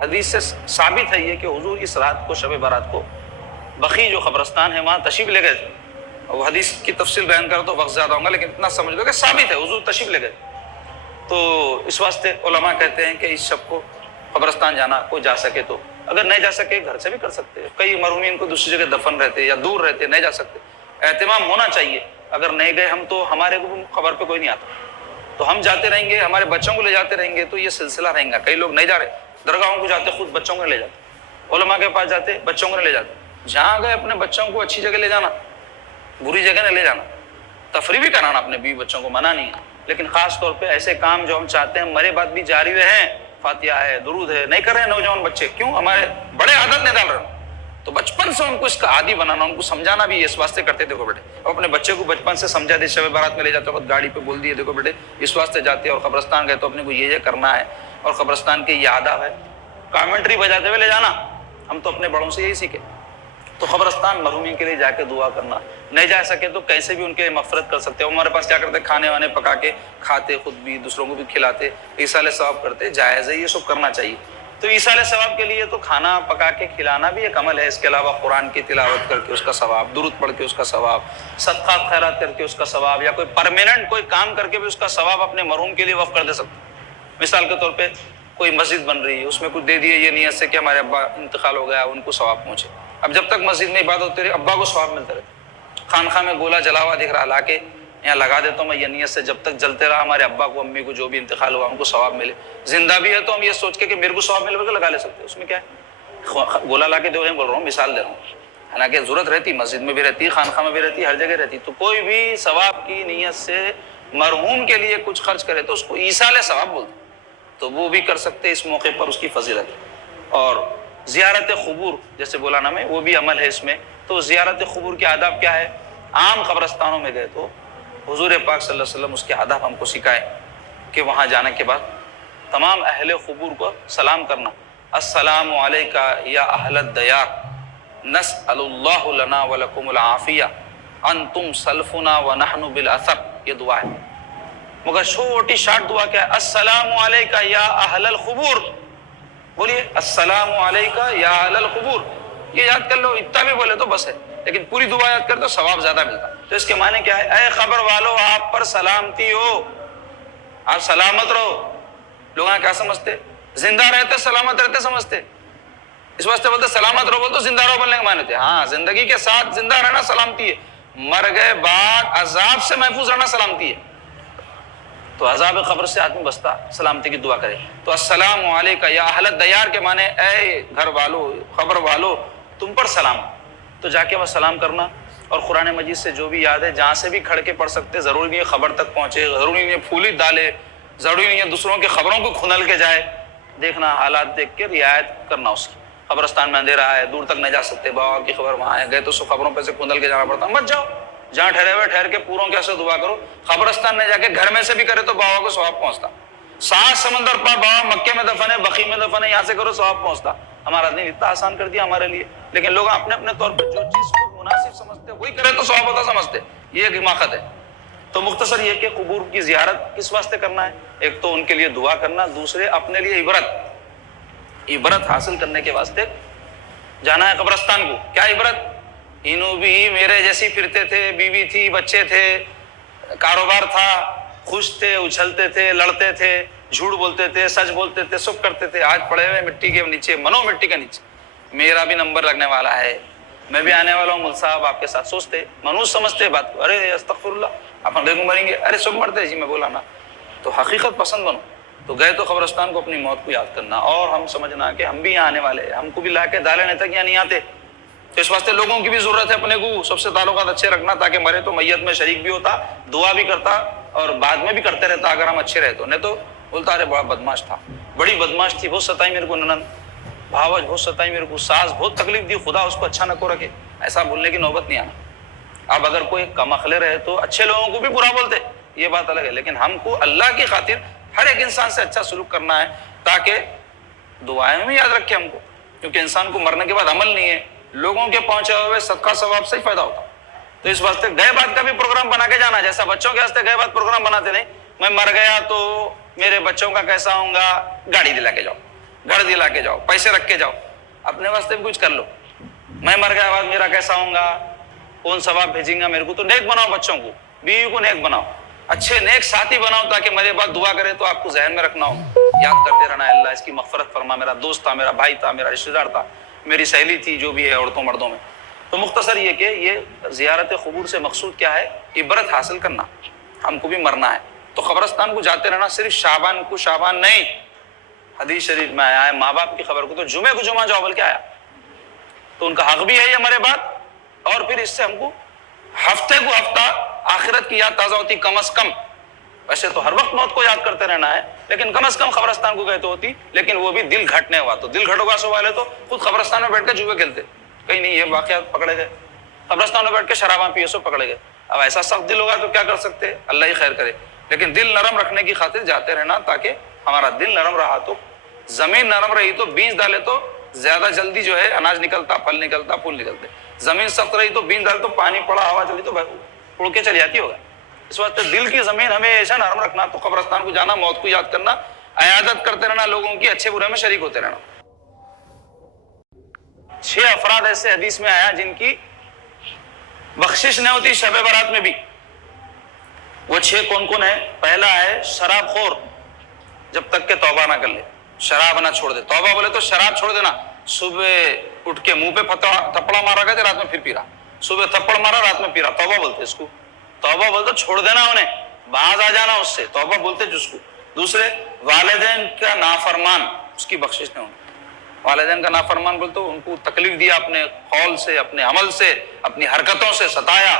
حدیث سے ثابت ہے یہ کہ حضور اس رات کو، شب برات کو، بقیع جو قبرستان ہے وہاں تشریف لے گئے تھے. وہ حدیث کی تفصیل بیان کرو تو وقت زیادہ ہوگا، لیکن اتنا سمجھ لو کہ ثابت ہے حضور تشریف لے گئے. تو اس واسطے علماء کہتے ہیں کہ اس شب کو قبرستان جانا کوئی جا سکے تو، اگر نہیں جا سکے گھر سے بھی کر سکتے ہیں. کئی مرحومین کو دوسری جگہ دفن رہتے یا دور رہتے، نہیں جا سکتے. اہتمام ہونا چاہیے. اگر نہیں گئے ہم تو ہمارے کو خبر پہ کوئی نہیں آتا، تو ہم جاتے رہیں گے، ہمارے بچوں کو لے جاتے رہیں گے، تو یہ سلسلہ رہیں گا. کئی لوگ نہیں جا رہے، درگاہوں کو جاتے خود بچوں کو لے جاتے، علماء کے پاس جاتے بچوں کو لے جاتے. جہاں گئے اپنے بچوں کو اچھی جگہ لے جانا، بری جگہ نہیں لے جانا. تفریح بھی کرانا اپنے بیوی بچوں کو، منع نہیں ہے، لیکن خاص طور پہ ایسے کام جو ہم چاہتے ہیں مرے بعد بھی جاری رہیں، فاتحہ ہے، درود ہے، نہیں کر رہے ہیں نوجوان بچے. کیوں؟ ہمارے بڑے عادت نہیں ڈال رہے. تو بچپن سے ان کو اس کا عادی بنانا، ان کو سمجھانا بھی اس واسطے کرتے. دیکھو بیٹے، اور اپنے بچے کو بچپن سے سمجھا دے. شب بارات میں لے جاتے وقت گاڑی پہ بول دیے دیکھو بیٹے اس واسطے جاتے ہیں، اور قبرستان گئے تو اپنے کو یہ کرنا ہے، اور قبرستان کے یہ آداب ہے. کامنٹری بجاتے ہوئے لے جانا، ہم تو اپنے بڑوں سے یہی سیکھے. تو قبرستان مرحومین کے لیے جا کے دعا کرنا. نہیں جا سکے تو کیسے بھی ان کے مغفرت کر سکتے. ہمارے پاس کیا کرتے، کھانے وانے پکا کے کھاتے، خود بھی دوسروں کو بھی کھلاتے، ایصال ثواب کرتے. جائز ہے، یہ سب کرنا چاہیے. تو ایصال ثواب کے لیے تو کھانا پکا کے کھلانا بھی ایک عمل ہے. اس کے علاوہ قرآن کی تلاوت کر کے اس کا ثواب، درود پڑھ کے اس کا ثواب، صدقات خیرات کر کے اس کا ثواب، یا کوئی پرماننٹ کوئی کام کر کے بھی اس کا ثواب اپنے مرحوم کے لیے وقف کر دے سکتے. مثال کے طور پہ کوئی مسجد بن رہی ہے، اس میں کچھ دے دیے یہ نیت سے کہ ہمارے ابا انتقال ہو گیا، ان کو ثواب پہنچے. اب جب تک مسجد میں عبادت ہوتی رہی، ابا کو ثواب ملتا رہتا. خانقاہ میں گولا جلا ہوا دکھ رہا، لا کے یہاں لگا دیتا ہوں میں یہ نیت سے، جب تک جلتے رہا ہمارے ابا کو امی کو جو بھی انتقال ہوا ان کو ثواب ملے. زندہ بھی ہے تو ہم یہ سوچ کے کہ میرے کو ثواب ملے گا لگا لے سکتے ہیں. اس میں کیا ہے؟ گولا لا کے دے رہے ہیں، بول رہا ہوں، مثال دے رہا ہوں. حالانکہ ضرورت رہتی، مسجد میں بھی رہتی، خانقاہ میں بھی رہتی، ہر جگہ رہتی. تو کوئی بھی ثواب کی نیت سے مرحوم کے لیے کچھ خرچ کرے تو اس کو ایصال ثواب بولتے، تو وہ بھی کر سکتے. اس موقع پر اس کی فضیلت ہے. اور زیارت قبور جیسے بولانا میں، وہ بھی عمل ہے اس میں. تو زیارت قبور کے آداب کیا ہے؟ عام قبرستانوں میں گئے تو حضور پاک صلی اللہ علیہ وسلم اس کے آداب ہم کو سکھائے کہ وہاں جانے کے بعد تمام اہل قبور کو سلام کرنا. السلام علیکہ یا اہل الدیار، نسأل اللہ لنا ولکم العافیہ، انتم سلفنا ونحن بالاثر. یہ دعا ہے، مگر چھوٹی شارٹ دعا کیا ہے؟ السلام علیکہ یا اہل القبور. بولیے السلام علیکہ یا اہل القبور. یہ یاد کر لو، اتنا بھی بولے تو بس ہے، لیکن پوری دعا یاد کر تو ثواب زیادہ ملتا. تو اس کے معنی کیا ہے؟ اے قبر والو، آپ پر سلامتی ہو، آپ سلامت رہو. لوگ کیا سمجھتے؟ زندہ رہتے سلامت رہتے سمجھتے. اس واسطے بولتے سلامت رہو تو زندہ رہو بولنے کے معنی تھے. ہاں، زندگی کے ساتھ زندہ رہنا سلامتی ہے، مر گئے بعد عذاب سے محفوظ رہنا سلامتی ہے. تو عذاب قبر سے آدمی بستا، سلامتی کی دعا کرے. تو السلام علیکہ یا اہل الدیار کے معنی اے گھر والو، قبر والو، تم پر سلام. تو جا کے وہ سلام کرنا. اور قرآن مجید سے جو بھی یاد ہے جہاں سے بھی کھڑ کے پڑھ سکتے. ضروری نہیں ہے خبر تک پہنچے، ضروری نہیں ہے پھولی ڈالے، ضروری نہیں ہے دوسروں کی خبروں کو کھنل کے جائے. دیکھنا، حالات دیکھ کے رعایت کرنا اس کی. قبرستان میں اندھیرا ہے، دور تک نہیں جا سکتے، بابا کی خبر وہاں ہے، گئے تو سو خبروں پہ سے کھنل کے جانا پڑتا. مت جاؤ، جہاں ٹھہرے ہوئے ٹھہر کے پوروں کے سے دعا کرو. قبرستان میں جا کے گھر میں سے بھی کرے تو بابا کو ثواب پہنچتا. 7 سمندر پار بابا مکے میں دفن ہے، بقیع میں دفن ہے، یہاں سے کرو ثواب پہنچتا. ہمارا دین اتنا آسان کر دیا ہمارے لیے، لیکن لوگ اپنے اپنے طور پر جو چیز کو مناسب سمجھتے وہی کرے تو ثواب ہوتا سمجھتے. یہ ایک حماقت ہے. تو مختصر یہ کہ قبور کی زیارت کس واسطے کرنا ہے؟ ایک تو ان کے لیے دعا کرنا، دوسرے اپنے لیے عبرت حاصل کرنے کے واسطے جانا ہے قبرستان کو. کیا عبرت؟ انہوں بھی میرے جیسی پھرتے تھے، بیوی تھی، بچے تھے، کاروبار تھا، خوش تھے، اچھلتے تھے، لڑتے تھے، جھوٹ بولتے تھے، سچ بولتے تھے، سب کرتے تھے. آج پڑے ہوئے مٹی کے نیچے، منو مٹی کے نیچے. میرا بھی نمبر لگنے والا ہے، میں بھی آنے والا ہوں مل صاحب آپ کے ساتھ. سوچتے منوس سمجھتے بات کو، ارے استغفر اللہ، آپ اندھے کو مریں گے، ارے سب مرتے جی، میں بولا نا. تو حقیقت پسند بنو. تو گئے تو قبرستان کو اپنی موت کو یاد کرنا، اور ہم سمجھنا کہ ہم بھی یہاں آنے والے ہیں، ہم کو بھی لا کے ڈالنے تک یہاں نہیں آتے. تو اس واسطے لوگوں کی بھی ضرورت ہے اپنے کو سب سے تعلقات اچھے رکھنا، تاکہ مرے تو میت میں شریک بھی ہوتا، دعا بھی کرتا، اور بعد میں بھی کرتے رہتا اگر ہم اچھے رہے تو. نہیں تو بولتا ارے بڑا بدماش تھا، بڑی بدماش تھی، بہت ستائی میرے کو ننند، بھاوج بہت ستائی میرے کو، ساس بہت تکلیف دی، خدا اس کو اچھا نہ کو رکھے. ایسا بولنے کی نوبت نہیں آنا. اب اگر کوئی کم عقلے رہے تو اچھے لوگوں کو بھی برا بولتے، یہ بات الگ ہے، لیکن ہم کو اللہ کی خاطر ہر ایک انسان سے اچھا سلوک کرنا ہے، تاکہ دعائیں میں یاد رکھے ہم کو. کیونکہ انسان کو مرنے کے بعد عمل نہیں ہے، لوگوں کے پہنچے ہوئے صدقہ ثواب سے ہی فائدہ ہوتا. تو اس واسطے گئے بات کا بھی پروگرام بنا کے جانا، جیسا بچوں کے واسطے گئے بات پروگرام بناتے نہیں. میں مر گیا تو میرے بچوں کا کیسا ہوں گا، گاڑی دلا کے جاؤ، گھر دلا کے جاؤ, پیسے رکھ کے جاؤ, اپنے واسطے بھی کچھ کر لو. میں مر گیا بعد میرا کیسا ہوں گا, کون ثواب بھیجیں گا میرے کو؟ تو نیک بناؤ بچوں کو, بیوی کو نیک بناؤ, اچھے نیک ساتھی بناؤ تاکہ میرے بعد دعا کرے تو آپ کو ذہن میں رکھنا ہو, یاد کرتے رہنا ہے اللہ اس کی مغفرت فرما, میرا دوست تھا, میرا بھائی تھا, میرا رشتہ دار تھا, میری سہیلی تھی, جو بھی ہے عورتوں مردوں میں. تو مختصر یہ کہ یہ زیارت قبور سے مقصود کیا ہے؟ عبرت حاصل کرنا, ہم کو بھی مرنا ہے. تو قبرستان کو جاتے رہنا, صرف شعبان کو شعبان نہیں, حدیث شریف میں آیا ہے ماں باپ کی خبر کو تو جمعے کو جمعہ جاؤ بول کے آیا, تو ان کا حق بھی ہے یہ ہمارے بات. اور پھر اس سے ہم کو ہفتے کو ہفتہ آخرت کی یاد تازہ ہوتی کم از کم. ویسے تو ہر وقت موت کو یاد کرتے رہنا ہے, لیکن کم از کم قبرستان کو گئے تو ہوتی, لیکن وہ بھی دل گھٹنے ہوا. تو دل گھٹو گا سو والے تو خود قبرستان میں بیٹھ کے جوئے کھیلتے, کہیں نہیں یہ واقعات پکڑے گئے, قبرستان میں بیٹھ کے شراباں پیے سو پکڑے گئے. اب ایسا سخت دل ہوگا تو کیا کر سکتے, اللہ ہی خیر کرے. لیکن دل نرم رکھنے کی خاطر جاتے رہنا, تاکہ ہمارا دل نرم رہا تو زمین نرم رہی تو بیج ڈالے تو زیادہ جلدی جو ہے اناج نکلتا, پھل نکلتا, پھول نکلتے. زمین سخت رہی تو بیج ڈالے تو پانی پڑا, ہوا چلی تو اڑ کے چلی جاتی ہوگا. اس واسطے دل کی زمین ہمیشہ نرم رکھنا. تو قبرستان کو جانا, موت کو یاد کرنا, عیادت کرتے رہنا, لوگوں کی اچھے برے میں شریک ہوتے رہنا. 6 افراد ایسے حدیث میں آیا جن کی بخشش نہیں ہوتی شب برات میں بھی. وہ 6 کون کون ہیں؟ پہلا ہے شراب خور, جب تک کہ توبہ نہ کر لے, شراب نہ چھوڑ دے. توبہ بولے تو شراب چھوڑ دینا, صبح اٹھ کے منہ پہ تھپڑا مارا گیا, رات میں پھر پی رہا, صبح تھپڑ مارا, رات میں پی رہا, توبہ بولتے اس کو. توبہ بولتے چھوڑ دینا انہیں, باز آ جانا اس سے, توبہ بولتے جس کو. دوسرے والدین کا نافرمان, اس کی بخشش نہیں ہوتی. والدین کا نافرمان بولتے ان کو تکلیف دیا اپنے قول سے, اپنے عمل سے, اپنی حرکتوں سے ستایا,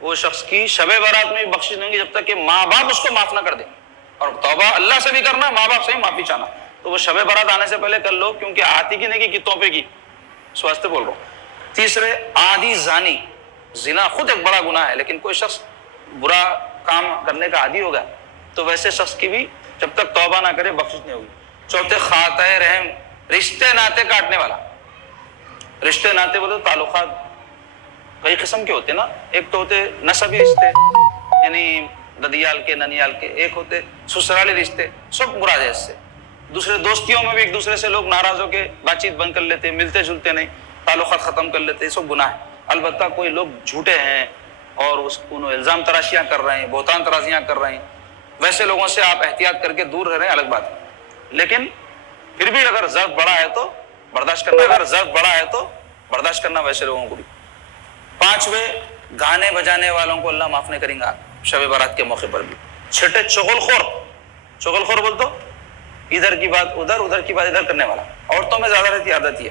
وہ شخص کی شب برات میں بھی بخشش نہیں ہوگی جب تک کہ ماں باپ اس کو معاف نہ کر دیں. اور توبہ اللہ سے بھی کرنا, ماں باپ سے بھی معافی چاہنا. تو وہ شب برات آنے سے پہلے کر لو, کیونکہ آتی کی نہیں کی کتوں پہ کی, اس واسطے بول رہا ہوں. تیسرے عادی زانی, زنا خود ایک بڑا گناہ ہے, لیکن کوئی شخص برا کام کرنے کا عادی ہوگا تو ویسے شخص کی بھی جب تک توبہ نہ کرے بخشش نہیں ہوگی. چوتھے خاطۂ رحم, رشتے ناطے کاٹنے والا. رشتے ناطے بولے تعلقات کئی قسم کے ہوتے نا, ایک تو ہوتے نسبی رشتے یعنی ددیال کے ننیال کے, ایک ہوتے سسرالی رشتے, سب مراد ہے اس سے. دوسرے دوستیوں میں بھی ایک دوسرے سے لوگ ناراض ہو کے بات چیت بند کر لیتے, ملتے جلتے نہیں, تعلقات ختم کر لیتے, سب گناہ ہے. البتہ کوئی لوگ جھوٹے ہیں اور اس کو الزام تراشیاں کر رہے ہیں, بہتان تراشیاں کر رہے ہیں, ویسے لوگوں سے آپ احتیاط کر کے دور رہ رہے ہیں, الگ بات ہے. لیکن پھر بھی اگر ضرب بڑا ہے تو برداشت کرنا, اگر ضرب بڑا ہے تو برداشت کرنا ویسے لوگوں کو بھی. 5ویں گانے بجانے والوں کو اللہ معاف نہیں کریں گا شب برات کے موقع پر بھی. 6 چغل خور, چغل خور بول تو ادھر کی بات ادھر, ادھر کی بات ادھر کرنے والا. عورتوں میں زیادہ رہتی عادت یہ,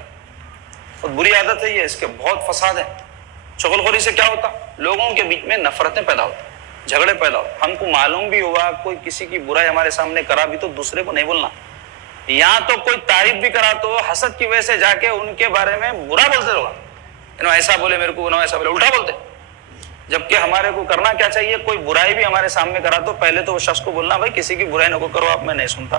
بہت بری عادت ہے یہ, اس کے بہت فساد ہے. چغل خوری سے کیا ہوتا, لوگوں کے بیچ میں نفرتیں پیدا ہوتی, جھگڑے پیدا ہوتے. ہم کو معلوم بھی ہوا کوئی کسی کی برائی ہمارے سامنے کرا بھی تو دوسرے کو نہیں بولنا, یہاں تو کوئی تعریف بھی کرا تو حسد کی وجہ سے جا کے ان کے بارے میں برا بولتے رہو, انہوں ایسا بولے میرے کو, انہوں ایسا بولے, الٹا بولتے. جبکہ ہمارے کو کرنا کیا چاہیے, کوئی برائی بھی ہمارے سامنے کرا تو پہلے تو وہ شخص کو بولنا بھائی کسی کی برائی نہ کرو, آپ میں نہیں سنتا,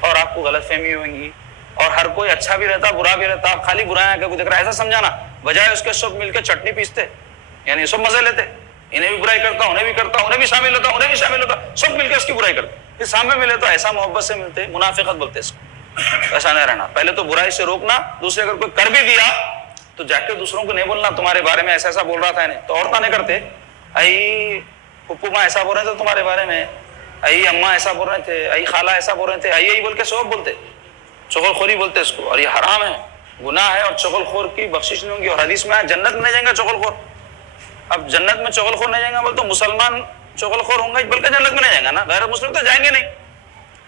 اور آپ کو غلط فہمی ہوئیں گی, اور ہر کوئی اچھا بھی رہتا برا بھی رہتا, آپ خالی برائیاں کر کو دیکھ رہا, ایسا سمجھانا. بجائے اس کے سب مل کے چٹنی پیستے, یعنی سب مزے لیتے, انہیں بھی برائی کرتا, انہیں بھی کرتا, انہیں بھی شامل ہوتا, انہیں بھی شامل ہوتا, سب مل کے اس کی برائی کرتے. پھر سامنے ملے تو ایسا محبت سے ملتے, منافقت بولتے اس کو. ایسا نہیں رہنا, پہلے تو برائی سے روکنا, دوسرے اگر کوئی کر بھی دیا تو جا کے دوسروں کو نہیں بولنا تمہارے بارے میں ایسا ایسا بول رہا تھا. تو عورتیں نہیں کرتے, ائی پھپھو ماں ایسا بول رہے تھے تمہارے بارے میں, ائی اماں ایسا بول رہے تھے, ائی خالہ ایسا بول رہے تھے, ائی بول کے سب بولتے, چغل خوری بولتے اس کو. اور یہ حرام ہے, گناہ ہے, اور چغل خور کی بخشش نہیں ہوگی. اور حدیث میں جنت میں نہیں جائیں گا چغل خور. اب جنت میں چغل خور نہیں جائیں گا بول تو مسلمان چغل خور ہوں گے, بلکہ جنت میں نہیں جائیں گا نا, غیر مسلم تو جائیں گے نہیں.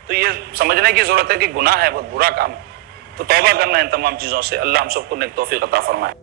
تو یہ سمجھنے کی ضرورت ہے کہ گناہ ہے, بہت برا کام ہے. تو توبہ کرنا ہے ان تمام چیزوں سے. اللہ ہم سب کو نیک توفیق عطا فرمائے.